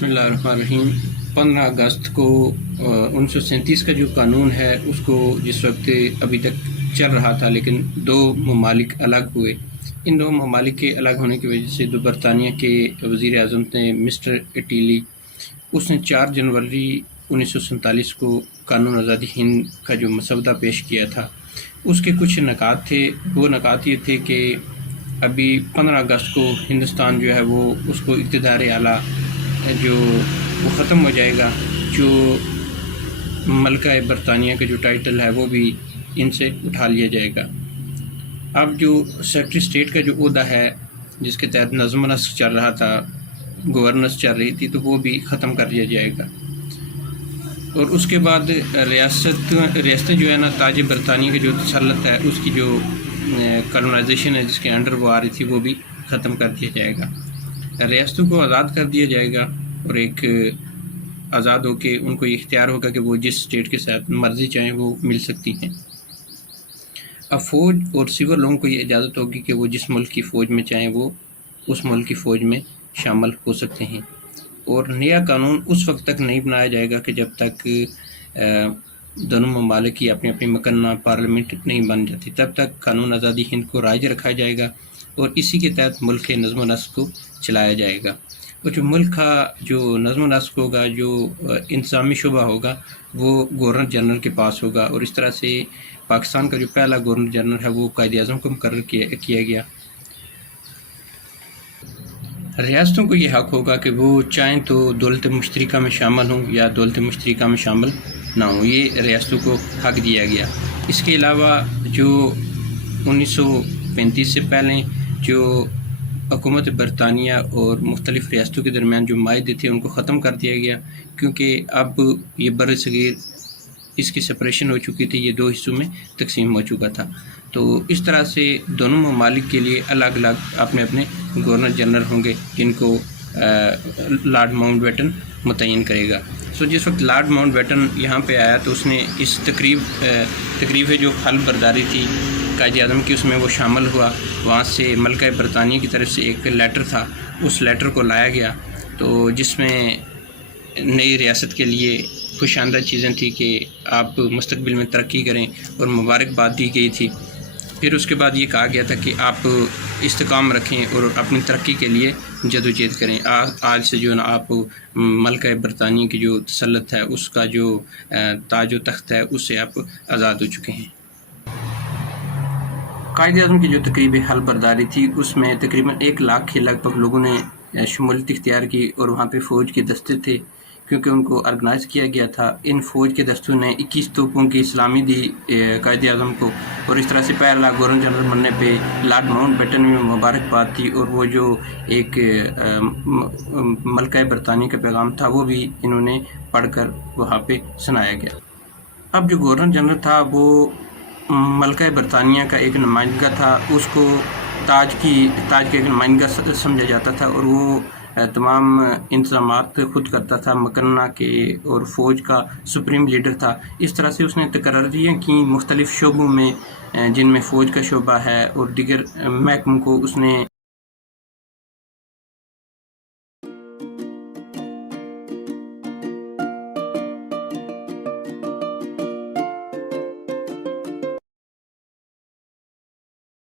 بسم اللہ الرحمن الرحیم۔ 15 اگست کو 1937 کا جو قانون ہے اس کو جس وقت ابھی تک چل رہا تھا، لیکن دو ممالک الگ ہوئے۔ ان دو ممالک کے الگ ہونے کی وجہ سے برطانیہ کے وزیر اعظم نے مسٹر اٹیلی، اس نے 4 جنوری 1947 کو قانون آزادی ہند کا جو مسودہ پیش کیا تھا، اس کے کچھ نکات تھے۔ وہ نکات یہ تھے کہ ابھی 15 اگست کو ہندوستان جو ہے وہ اس کو اقتدار اعلیٰ جو وہ ختم ہو جائے گا، جو ملکہ برطانیہ کا جو ٹائٹل ہے وہ بھی ان سے اٹھا لیا جائے گا۔ اب جو سیکرٹری اسٹیٹ کا جو عہدہ ہے جس کے تحت نظم و نسق چل رہا تھا، گورننس چل رہی تھی، تو وہ بھی ختم کر دیا جائے گا۔ اور اس کے بعد ریاستیں جو ہے نا، تاج برطانیہ کا جو تسلط ہے اس کی جو کالونائزیشن ہے جس کے انڈر وہ آ رہی تھی، وہ بھی ختم کر دیا جائے گا۔ ریاستوں کو آزاد کر دیا جائے گا اور ایک آزاد ہو کے ان کو یہ اختیار ہوگا کہ وہ جس اسٹیٹ کے ساتھ مرضی چاہیں وہ مل سکتی ہیں۔ اب فوج اور سول لوگوں کو یہ اجازت ہوگی کہ وہ جس ملک کی فوج میں چاہیں وہ اس ملک کی فوج میں شامل ہو سکتے ہیں۔ اور نیا قانون اس وقت تک نہیں بنایا جائے گا کہ جب تک دونوں ممالک کی اپنی اپنی مکنہ پارلیمنٹ نہیں بن جاتی، تب تک قانون آزادی ہند کو رائج رکھا جائے گا اور اسی کے تحت ملک کے نظم و نسق کو چلایا جائے گا۔ اور جو ملک کا جو نظم و نسق ہوگا، جو انتظامی شعبہ ہوگا، وہ گورنر جنرل کے پاس ہوگا۔ اور اس طرح سے پاکستان کا جو پہلا گورنر جنرل ہے وہ قائد اعظم کو مقرر کیا گیا۔ ریاستوں کو یہ حق ہوگا کہ وہ چاہیں تو دولت مشترکہ میں شامل ہوں یا دولت مشترکہ میں شامل نہ ہوں، یہ ریاستوں کو حق دیا گیا۔ اس کے علاوہ جو 1935 سے پہلے جو حکومت برطانیہ اور مختلف ریاستوں کے درمیان جو معاہدے تھے ان کو ختم کر دیا گیا، کیونکہ اب یہ بر صغیر اس کی سپریشن ہو چکی تھی، یہ 2 حصوں میں تقسیم ہو چکا تھا۔ تو اس طرح سے دونوں ممالک کے لیے الگ الگ اپنے اپنے گورنر جنرل ہوں گے جن کو لارڈ ماؤنٹ بیٹن متعین کرے گا۔ جس وقت لارڈ ماؤنٹ بیٹن یہاں پہ آیا تو اس نے اس تقریب جو حلف برداری تھی قائد اعظم کی، اس میں وہ شامل ہوا۔ وہاں سے ملکہ برطانیہ کی طرف سے ایک لیٹر تھا، اس لیٹر کو لایا گیا، تو جس میں نئی ریاست کے لیے خوش آمدید چیزیں تھیں کہ آپ مستقبل میں ترقی کریں اور مبارکباد دی گئی تھی۔ پھر اس کے بعد یہ کہا گیا تھا کہ آپ استحکام رکھیں اور اپنی ترقی کے لیے جدوجہد کریں۔ آج سے جو نا آپ ملکہ برطانیہ کی جو تسلط ہے اس کا جو تاج و تخت ہے اس سے آپ آزاد ہو چکے ہیں۔ قائد اعظم کی جو تقریب حلف برداری تھی اس میں تقریباً 1 لاکھ کے لگ بھگ لوگوں نے شمولیت اختیار کی، اور وہاں پہ فوج کے دستے تھے کیونکہ ان کو آرگنائز کیا گیا تھا۔ ان فوج کے دستوں نے 21 توپوں کی سلامی دی قائد اعظم کو، اور اس طرح سے پہلا گورنر جنرل بننے پہ لارڈ ماؤنٹ بیٹن میں مبارکباد تھی، اور وہ جو ایک ملکہ برطانیہ کا پیغام تھا وہ بھی انہوں نے پڑھ کر وہاں پہ سنایا گیا۔ اب جو گورنر جنرل تھا وہ ملکہ برطانیہ کا ایک نمائندہ تھا، اس کو تاج کا ایک نمائندہ سمجھا جاتا تھا، اور وہ تمام انتظامات خود کرتا تھا مکنہ کے، اور فوج کا سپریم لیڈر تھا۔ اس طرح سے اس نے تقرریاں کی مختلف شعبوں میں، جن میں فوج کا شعبہ ہے، اور دیگر محکموں کو اس نے